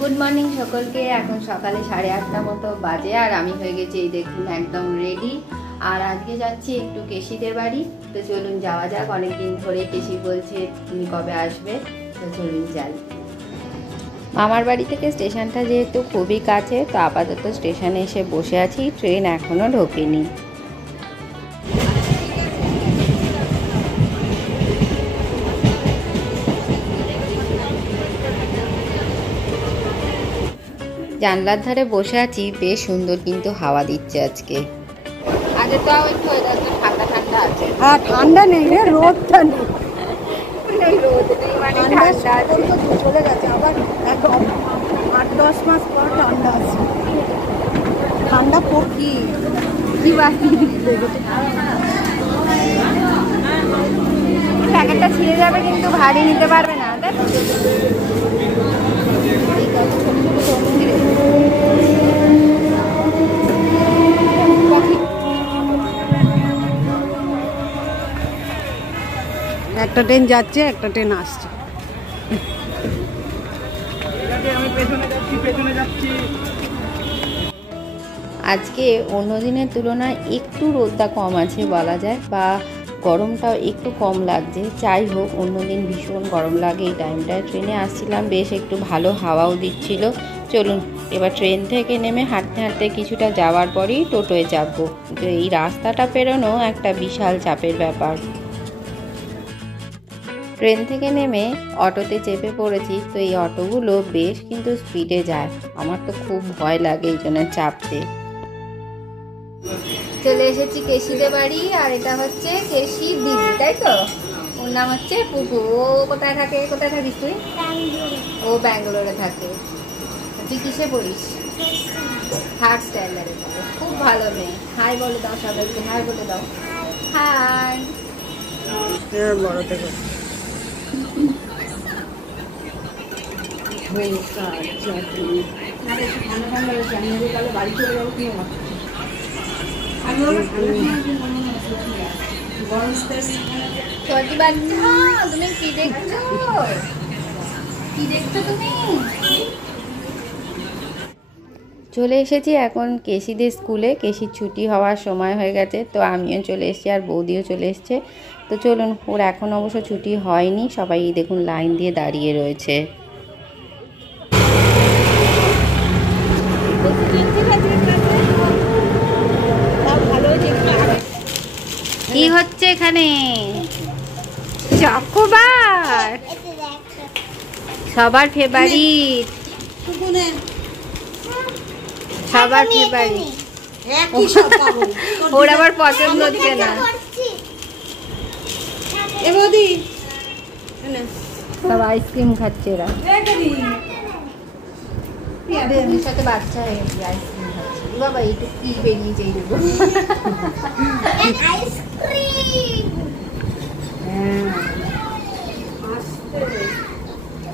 Good morning সকলকে। এখন সকালে 8:30 মতো বাজে আর আমি হয়ে গেছি এই দেখুন একদম রেডি। আর আজকে যাচ্ছি একটু কেশিদের বাড়ি। তো চলুন যাওয়া যাক। অনেকদিন ধরে কেশি বলছে তুমি কবে আসবে, তো চলুন যাই। মামার বাড়ি থেকে স্টেশনটা যেহেতু খুবই কাছে, তো আপাতত স্টেশনে এসে বসে আছি। ট্রেন এখনও ঢোকেনি। জানলার ধারে বসে আছি, বেশ সুন্দর কিন্তু হাওয়া দিচ্ছে আজকে। আগে তাও একটু ঠান্ডা ঠান্ডা আছে। হ্যাঁ, ঠান্ডা নেই রে, রোদটা নেই। রোদ নেই মানে ঠান্ডা আছে। চলে গেছে আবার 8-10 মাস পর ঠান্ডা আছে। ঠান্ডা পকি কি বাকি প্যাকেটটা ছিঁড়ে যাবে কিন্তু ভারী নিতে পারবে না। একটা ট্রেন যাচ্ছে, একটা ট্রেন আসছে। আজকে অন্য দিনের তুলনায় একটু রোদটা কম আছে বলা যায়, বা গরমটাও একটু কম লাগছে। যাই হোক, অন্যদিন ভীষণ গরম লাগে এই টাইমটায়। ট্রেনে আসছিলাম, বেশ একটু ভালো হাওয়াও দিচ্ছিল। চলুন এবার ট্রেন থেকে নেমে হাঁটতে হাঁটতে কিছুটা যাওয়ার পরেই টোটোয় চাপবো। তো এই রাস্তাটা পেরোনো একটা বিশাল চাপের ব্যাপার। ট্রেন থেকে নেমে অটোতে চেপে পড়েছি। তো এই অটোগুলো বেশ কিন্তু স্পিডে যায়, আমার তো খুব ভয় লাগে এই জন্য চাপতে। চলে এসেছি কেশিদের বাড়ি, আর এটা হচ্ছে কেশির দিদি, তাই তো? ওর নাম হচ্ছে পুপু। ও কোথায় থাকে? কোথায় থাকিস তুই? ও ব্যাঙ্গালোরে থাকে। তুই কিসে পড়িস? 3rd স্ট্যান্ডার্ডে থাকে। খুব ভালো মেয়ে। হাই বলে দাও সবাইকে, হাই বলে দাও। হাই। বড় থেকে তুমি কি দেখছো? কি দেখছো তুমি? চলে এসেছি এখন কেশিদের স্কুলে। কেশির ছুটি হওয়ার সময় হয়ে গেছে, তো আমিও চলে এসেছি আর বৌদিও চলে এসছে। তো চলুন, ওর এখন অবশ্য ছুটি হয়নি। সবাই দেখুন লাইন দিয়ে দাঁড়িয়ে রয়েছে। কি হচ্ছে এখানে? চকোবার সবার ফেভারিট, সবার ফেভারিট। ওর আবার পছন্দ হচ্ছে না। সব আইসক্রিম খাচ্ছে এরা। সাথে বাচ্চা হয়ে গেছে, আইসক্রিম খাচ্ছে। বাবা এইটা কি বেরিয়েছে?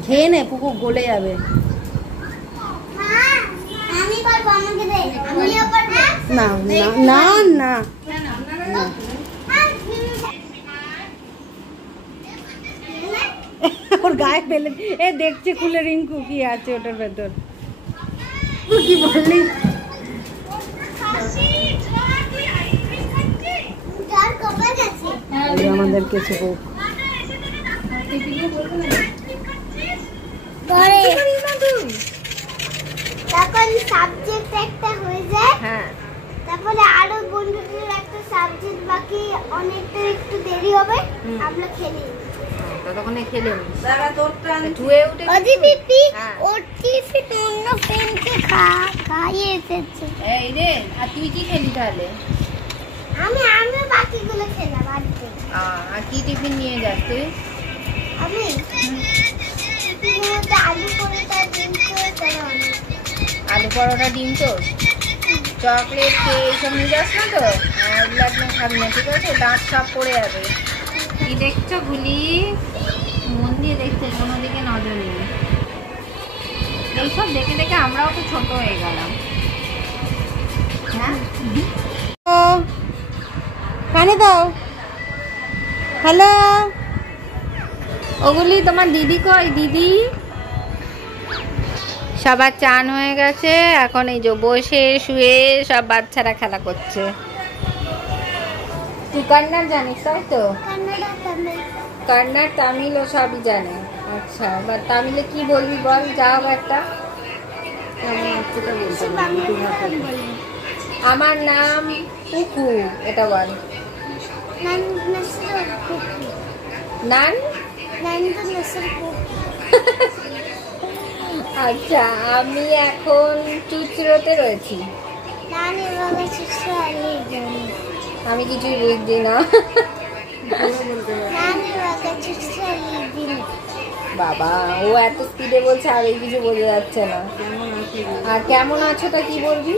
খেয়ে নে, পুকুর গলে যাবে। না না না না, ওর গায়ে ফেলে এ দেখছে খুলে রিঙ্কু কি আছে ওটার ভেতর। কি বললি? আমাদের কিছু তখন সাবজেক্ট একটা হয়ে যায়, হ্যাঁ, তারপরে আরো বন্ধুদের একটা সাবজেক্ট বাকি, অনেকটা একটু দেরি হবে, আমরা খেলি। ততক্ষণে খেলে নি। দাদা তোরটা ধুয়ে উঠে অজি পিপি ওর টিফিন অন্য ফ্রেন্ডকে খাইয়ে এসেছে। এই রে, আর তুই কি খেলি তাহলে? আমি বাকিগুলো খেলাম বাড়িতে। আর কি টিফিন নিয়ে যাস তুই? আমি আলু পরোটা, ডিম পরোটা, আলু পরোটা, ডিম টোস্ট, চকলেট, কেক এইসব নিয়ে যাস না তো? এগুলো একদম খাবি না, ঠিক আছে? দাঁত সব পড়ে যাবে। কি দেখছো গুলি? মন দিয়ে দেখছে, কোনো দিকে নজর নেই। এইসব দেখে দেখে আমরাও তো ছোট হয়ে গেলাম। হ্যাঁ, কানে দাও। হ্যালো, ওগুলি তোমার দিদি কই? দিদি সবার চান হয়ে গেছে, এখন এই যে বসে শুয়ে সব বাচ্চারা খেলা করছে। তুই কন্নড় জানিস তাই তো? কন্নড় তামিল ও সবই জানে। আচ্ছা, এবার তামিলে কি বলবি বল, যাও একটা। আমার নাম পুকু, এটা বল। নান। আচ্ছা, আমি এখন চুচড়োতে রয়েছি। আমি কিছুই বুঝছি না। বাবা, ও এত স্পিডে বলছে আর এই কিছু বোঝা যাচ্ছে না। আর কেমন আছোটা কি বলবি?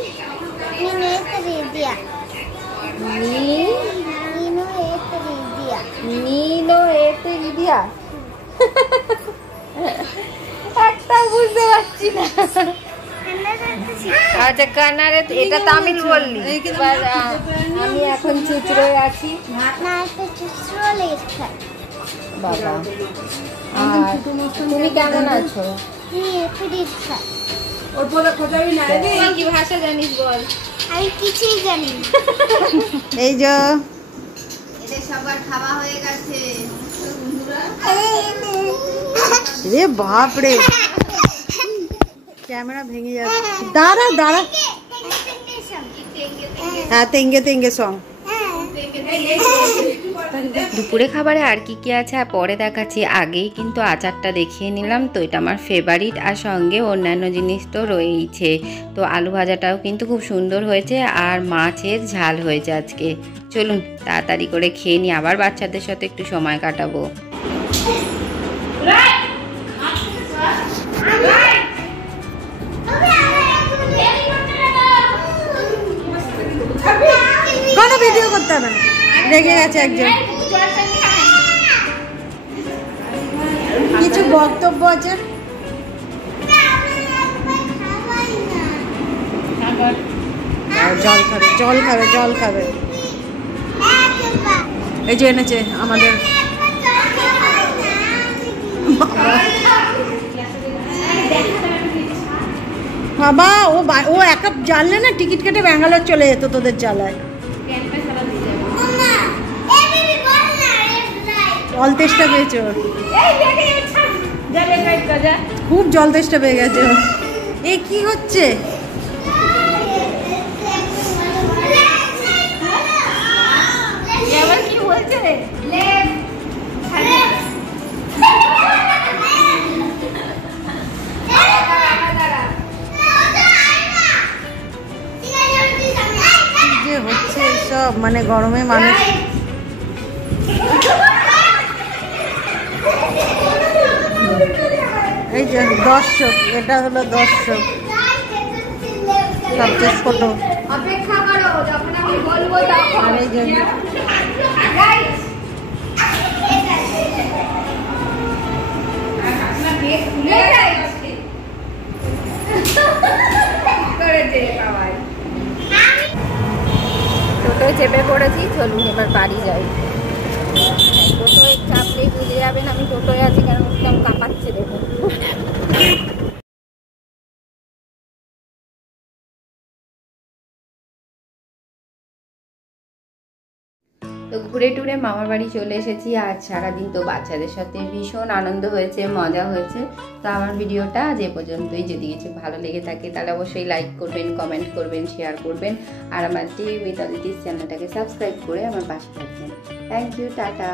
একটা বুঝতে পারছি না। আচ্ছা, কান্নারে এটা তামিল বললি। আমি এখন চুচড়োয় আছি বাবা। আর তুমি কেমন আছো? কি ভাষা জানিস বল? আমি কিছুই জানি না। এই যে এদের সবার খাওয়া হয়ে গেছে। রে বাপ রে, ক্যামেরা ভেঙে যাচ্ছে। দাঁড়া দাঁড়া, হ্যাঁ তেঙ্গে তেঙ্গে সং। দুপুরে খাবারে আর কি কি আছে আর পরে দেখাচ্ছি। আগেই কিন্তু আচারটা দেখিয়ে নিলাম, তো এটা আমার ফেভারিট। আর সঙ্গে অন্যান্য জিনিস তো রয়েইছে। তো আলু ভাজাটাও কিন্তু খুব সুন্দর হয়েছে, আর মাছের ঝাল হয়েছে আজকে। চলুন তাড়াতাড়ি করে খেয়ে নিই, আবার বাচ্চাদের সাথে একটু সময় কাটাবো। কোনো ভিডিও করতে হবে না, রেগে গেছে একজন। কিছু বক্তব্য আছে? জল খাবে, জল খাবে, জল খাবে। এই যে এনেছে আমাদের বাবা। ও এক কাপ জানলে না টিকিট কেটে ব্যাঙ্গালোর চলে যেত তোদের জ্বালায়। জল তেষ্টা পেয়েছে ওর, খুব জল তেষ্টা পেয়ে গেছে। এ কি হচ্ছে? যে হচ্ছে সব, মানে গরমে মানুষ। এই যে দর্শক, এটা হলো দর্শক, সবচেয়ে ছোট। অপেক্ষা করো, যখন আমি বলবো তখন। আর এই যে টোটোয় চেপে পড়েছি, চলুন এবার বাড়ি যাই। টোটোয় চাপলেই বুঝে যাবেন আমি টোটোয় আছি, কারণ উঠলাম কাঁপাচ্ছে দেখুন। তো ঘুরে টুরে মামার বাড়ি চলে এসেছি। আজ সারাদিন তো বাচ্চাদের সাথে ভীষণ আনন্দ হয়েছে, মজা হয়েছে। তো আমার ভিডিওটা আজ এ পর্যন্তই। যদি কিছু ভালো লেগে থাকে তাহলে অবশ্যই লাইক করবেন, কমেন্ট করবেন, শেয়ার করবেন, আর আমার টি উইথ অদিতিস চ্যানেলটাকে সাবস্ক্রাইব করে আমার পাশে থাকবেন। Thank you, tata.